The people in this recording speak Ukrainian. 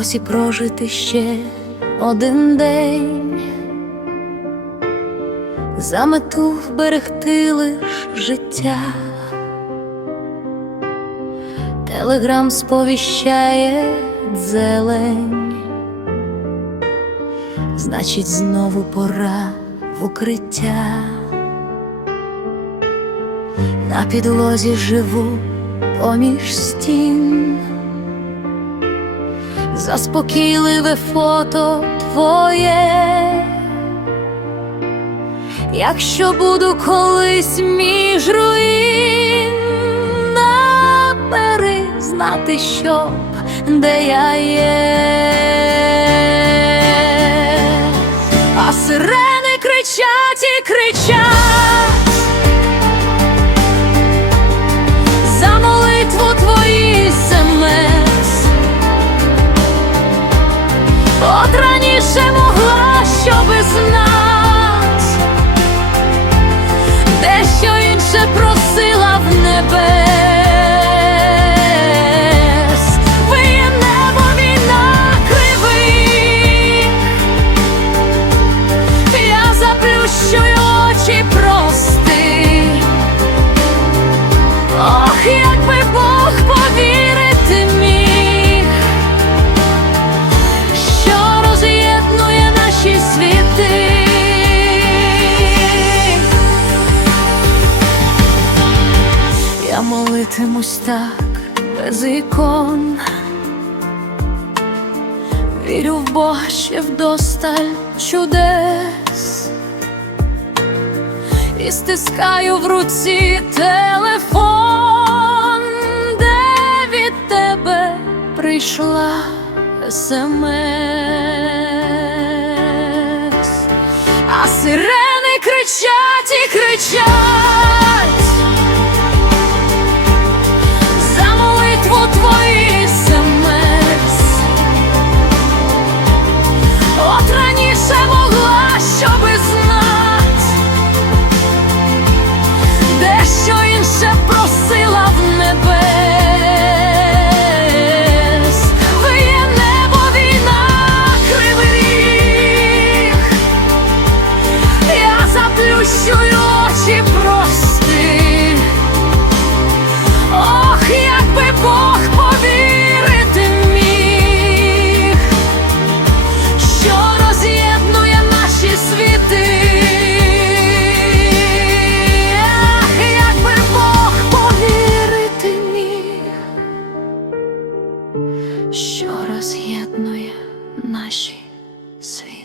Ось і прожити ще один день, за мету вберегти лиш життя. Телеграм сповіщає зелень, значить, знову пора в укриття. На підлозі живу поміж стін. Заспокійливе фото твоє, якщо буду колись між руїн, набери знати, щоб де я є, сирени кричать і кричать молитимусь так без ікон, вірю в Бога ще вдосталь чудес, і стискаю в руці телефон, де від тебе прийшла смс, а сирени кричать і кричать заплющую очі прости. Ох, якби Бог повірити міг, що роз'єднує наші світи. Ах, якби Бог повірити міг, що роз'єднує наші світи.